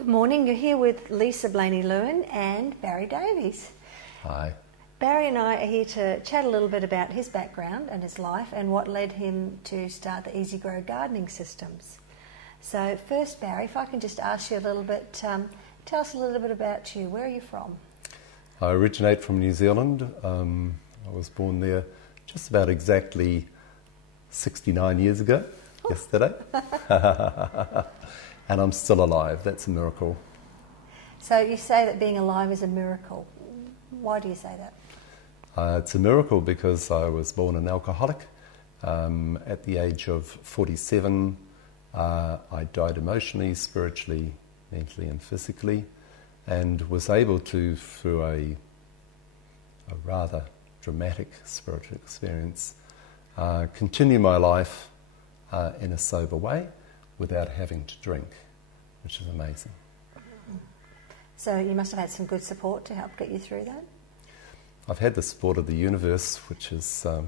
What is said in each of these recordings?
Good morning, you're here with Lisa Blaney-Lewin and Barry Davies. Hi. Barry and I are here to chat a little bit about his background and his life and what led him to start the EzyGrow gardening systems. So first, Barry, if I can just ask you a little bit, tell us a little bit about you. Where are you from? I originate from New Zealand. I was born there just about exactly 69 years ago, yesterday. And I'm still alive. That's a miracle. So you say that being alive is a miracle. Why do you say that? It's a miracle because I was born an alcoholic. At the age of 47, I died emotionally, spiritually, mentally and physically, and was able to, through a rather dramatic spiritual experience, continue my life in a sober way without having to drink, which is amazing. So you must have had some good support to help get you through that? I've had the support of the universe, which is a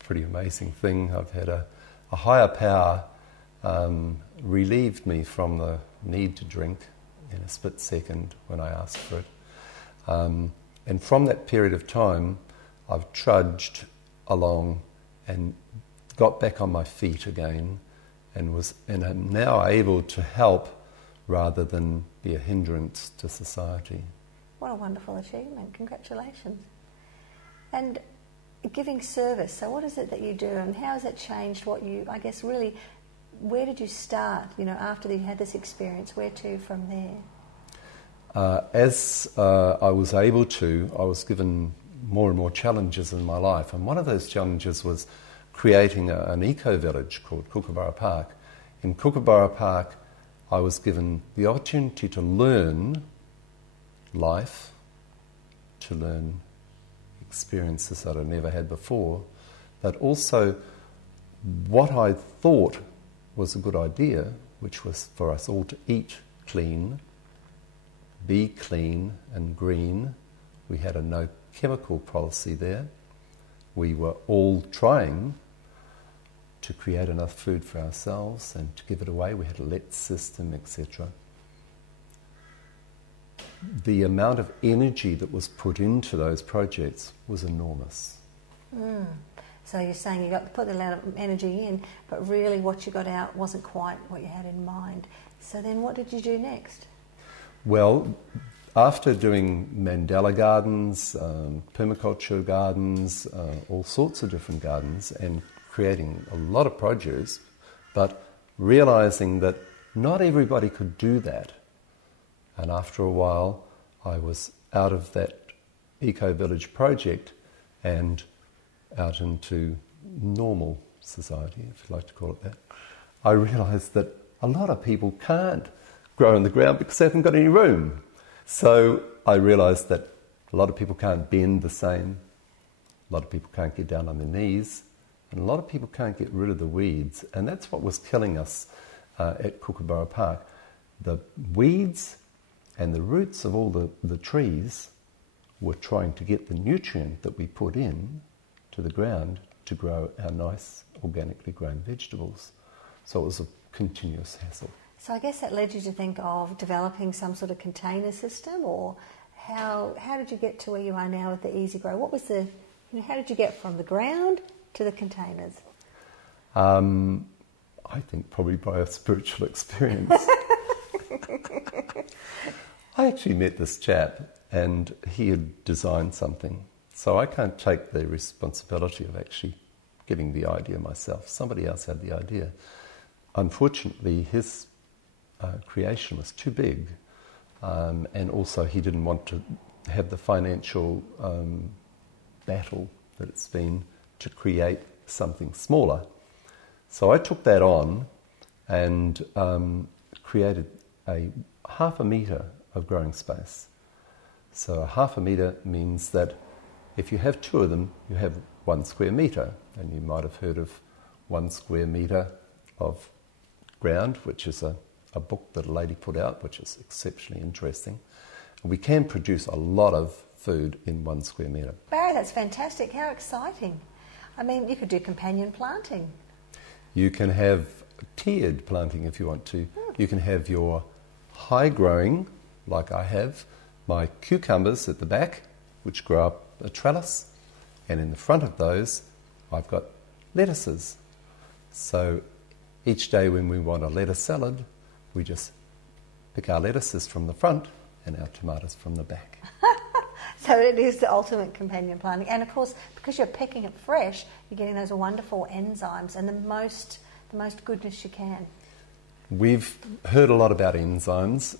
pretty amazing thing. I've had a higher power relieved me from the need to drink in a split second when I asked for it. And from that period of time, I've trudged along and got back on my feet again and am now able to help rather than be a hindrance to society. What a wonderful achievement. Congratulations. And giving service, so what is it that you do and how has it changed what you, I guess really, where did you start, after you had this experience, where to from there? As I was able to, I was given more and more challenges in my life, and one of those challenges was creating an eco-village called Kookaburra Park. In Kookaburra Park, I was given the opportunity to learn life, to learn experiences that I'd never had before, but also what I thought was a good idea, which was for us all to eat clean, be clean and green. We had a no chemical policy there. We were all trying to create enough food for ourselves and to give it away. We had a let system, etc. The amount of energy that was put into those projects was enormous. So you're saying you got to put a lot of energy in, but really what you got out wasn't quite what you had in mind. So then what did you do next? Well, after doing mandala gardens, permaculture gardens, all sorts of different gardens, and creating a lot of produce, but realizing that not everybody could do that. And after a while, I was out of that eco-village project and out into normal society, if you like to call it that. I realized that a lot of people can't grow in the ground because they haven't got any room. So I realized that a lot of people can't bend the same, a lot of people can't get down on their knees, and a lot of people can't get rid of the weeds. And that's what was killing us at Kookaburra Park. The weeds and the roots of all the trees were trying to get the nutrient that we put in to the ground to grow our nice organically grown vegetables. So it was a continuous hassle. So I guess that led you to think of developing some sort of container system, or how did you get to where you are now with the EzyGrow? What was how did you get from the ground to the containers? I think probably by a spiritual experience. I actually met this chap and he had designed something. So I can't take the responsibility of actually getting the idea myself. Somebody else had the idea. Unfortunately, his creation was too big, and also he didn't want to have the financial battle that it's been to create something smaller. So I took that on and created a 1/2 metre of growing space. So a 1/2 metre means that if you have 2 of them, you have 1 square metre, and you might have heard of 1 square metre of ground, which is a book that a lady put out, which is exceptionally interesting. We can produce a lot of food in 1 square metre. Barry, that's fantastic. How exciting. I mean, you could do companion planting. You can have tiered planting if you want to. You can have your high growing, like I have my cucumbers at the back, which grow up a trellis, and in the front of those I've got lettuces. So each day when we want a lettuce salad, we just pick our lettuces from the front and our tomatoes from the back. So it is the ultimate companion planting. And of course, because you're picking it fresh, you're getting those wonderful enzymes and the most goodness you can. We've heard a lot about enzymes.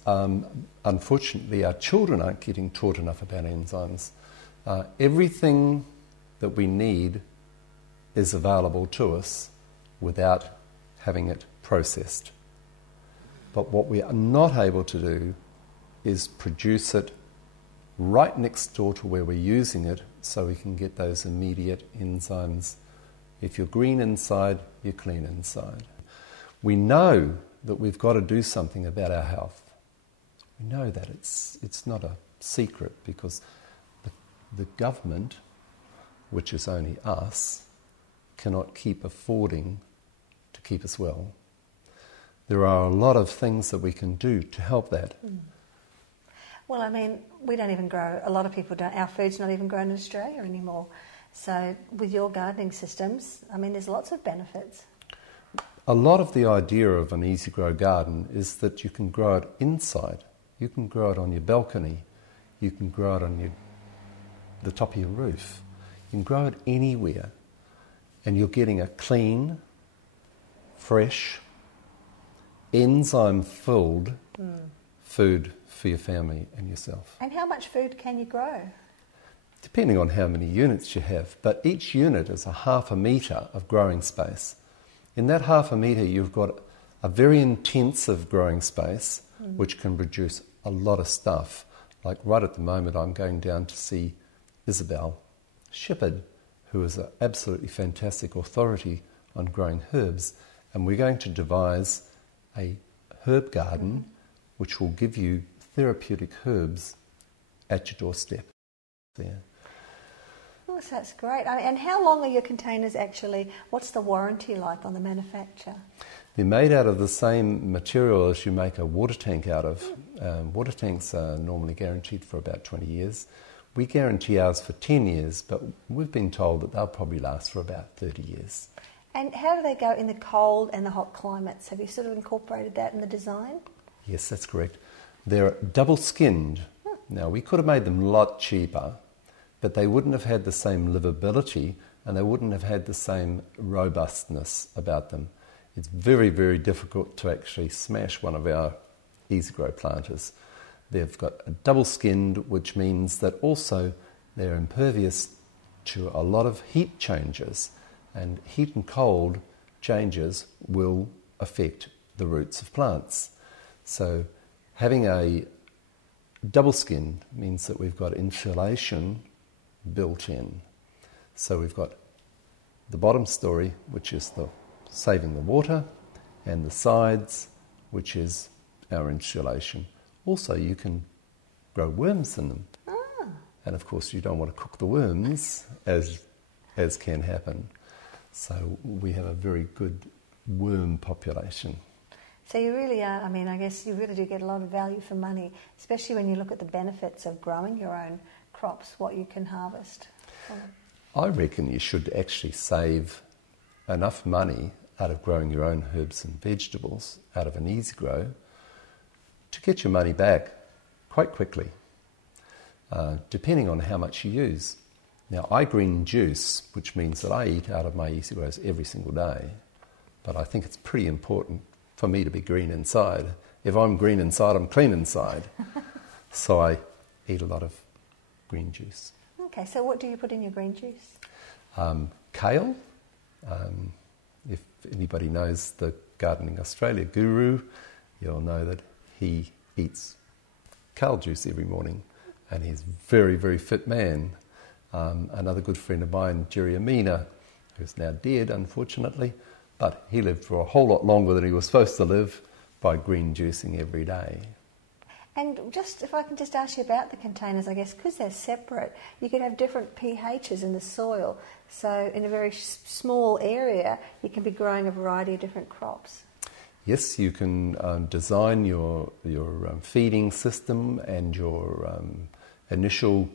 Unfortunately, our children aren't getting taught enough about enzymes. Everything that we need is available to us without having it processed. But what we are not able to do is produce it right next door to where we're using it so we can get those immediate enzymes. If you're green inside, you're clean inside. We know that we've got to do something about our health. We know that it's not a secret because the government, which is only us, cannot keep affording to keep us well. There are a lot of things that we can do to help that. Well, I mean, we don't even grow, a lot of people don't, our food's not even grown in Australia anymore. So with your gardening systems, I mean, there's lots of benefits. A lot of the idea of an EzyGrow garden is that you can grow it inside. You can grow it on your balcony. You can grow it on the top of your roof. You can grow it anywhere. And you're getting a clean, fresh, enzyme-filled food for your family and yourself. And how much food can you grow? Depending on how many units you have. But each unit is a half a metre of growing space. In that half a metre, you've got a very intensive growing space, which can produce a lot of stuff. Like right at the moment, I'm going down to see Isabel Shepherd, who is an absolutely fantastic authority on growing herbs. And we're going to devise a herb garden which will give you therapeutic herbs at your doorstep there. Oh, so that's great. And how long are your containers actually? What's the warranty like on the manufacture? They're made out of the same material as you make a water tank out of. Water tanks are normally guaranteed for about 20 years. We guarantee ours for 10 years, but we've been told that they'll probably last for about 30 years. And how do they go in the cold and the hot climates? Have you sort of incorporated that in the design? Yes, that's correct. They're double-skinned. Now, we could have made them a lot cheaper, but they wouldn't have had the same livability and they wouldn't have had the same robustness about them. It's very, very difficult to actually smash one of our EzyGrow planters. They've got a double-skinned, which means that also they're impervious to a lot of heat changes, and heat and cold changes will affect the roots of plants. So having a double skin means that we've got insulation built in. So we've got the bottom story, which is the saving the water, and the sides, which is our insulation. Also, you can grow worms in them. And of course, you don't want to cook the worms, as can happen. So we have a very good worm population. So you really are, I mean, I guess you really do get a lot of value for money, especially when you look at the benefits of growing your own crops, what you can harvest. I reckon you should actually save enough money out of growing your own herbs and vegetables out of an EzyGrow to get your money back quite quickly, depending on how much you use. Now, I green juice, which means that I eat out of my EzyGrows every single day, but I think it's pretty important for me to be green inside. If I'm green inside, I'm clean inside. So I eat a lot of green juice. Okay, so what do you put in your green juice? Kale. If anybody knows the Gardening Australia guru, you'll know that he eats kale juice every morning, and he's a very, very fit man. Another good friend of mine, Jerry Amina, who's now dead, unfortunately, but he lived for a whole lot longer than he was supposed to live by green juicing every day. And just, if I can just ask you about the containers, I guess, because they're separate, you could have different pHs in the soil. So in a very small area, you can be growing a variety of different crops. Yes, you can design your feeding system and your initial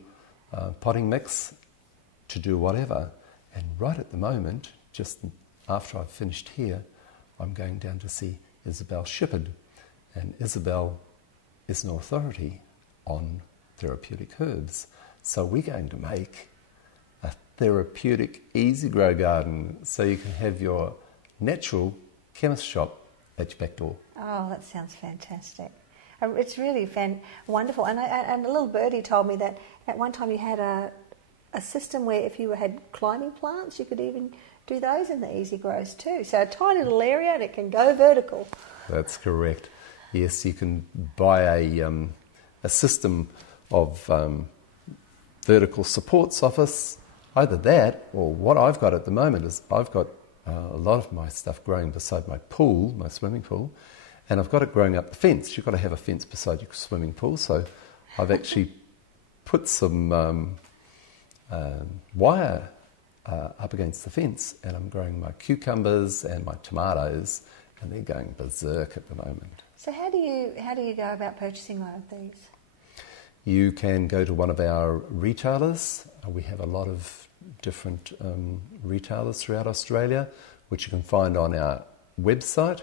potting mix to do whatever. And right at the moment, just after I've finished here, I'm going down to see Isabel Shippard. And Isabel is an authority on therapeutic herbs. So we're going to make a therapeutic EzyGrow garden so you can have your natural chemist shop at your back door. Oh, that sounds fantastic. It's really wonderful. And a little birdie told me that at one time you had a system where if you had climbing plants, you could even do those in the EzyGrows too. So a tiny little area and it can go vertical. That's correct. Yes, you can buy a system of vertical supports off us. Either that, or what I've got at the moment is I've got a lot of my stuff growing beside my pool, my swimming pool, and I've got it growing up the fence. You've got to have a fence beside your swimming pool, so I've actually put some wire up against the fence, and I'm growing my cucumbers and my tomatoes, and they're going berserk at the moment. So how do you go about purchasing one of these? You can go to one of our retailers. We have a lot of different retailers throughout Australia, which you can find on our website.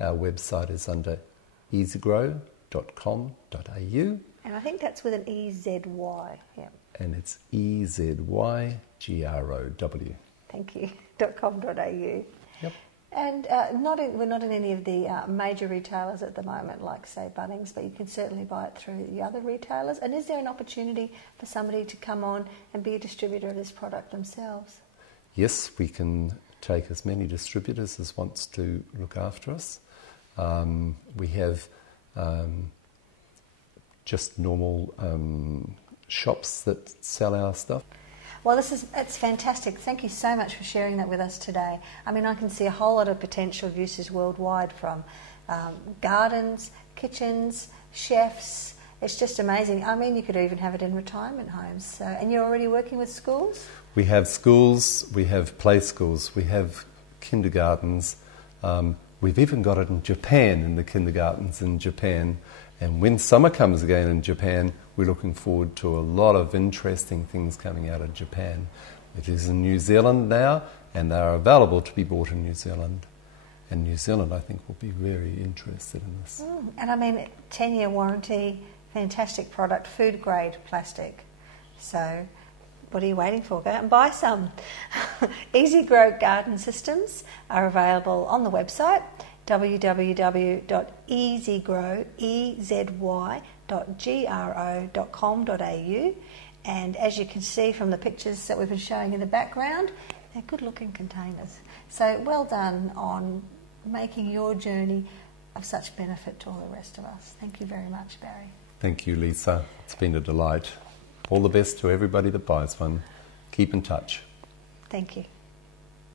Our website is under EzyGrow.com.au. And I think that's with an E-Z-Y. Yeah. And it's EzyGrow. Thank you. .com.au. Yep. And we're not in any of the major retailers at the moment, like, say, Bunnings, but you can certainly buy it through the other retailers. And is there an opportunity for somebody to come on and be a distributor of this product themselves? Yes, we can take as many distributors as wants to look after us. We have just normal shops that sell our stuff. Well, it's fantastic. Thank you so much for sharing that with us today. I mean, I can see a whole lot of potential uses worldwide, from gardens, kitchens, chefs. It's just amazing. I mean, you could even have it in retirement homes. So, and you're already working with schools? We have schools, we have play schools, we have kindergartens. We've even got it in Japan, in the kindergartens in Japan. And when summer comes again in Japan, we're looking forward to a lot of interesting things coming out of Japan. It is in New Zealand now, and they are available to be bought in New Zealand. And New Zealand, I think, will be very interested in this. And I mean, 10-year warranty, fantastic product, food-grade plastic. So what are you waiting for? Go out and buy some. EzyGrow garden systems are available on the website, www.ezygrow.com.au, and as you can see from the pictures that we've been showing in the background, they're good looking containers. So well done on making your journey of such benefit to all the rest of us. Thank you very much, Barry. Thank you, Lisa. It's been a delight. All the best to everybody that buys one. Keep in touch. Thank you.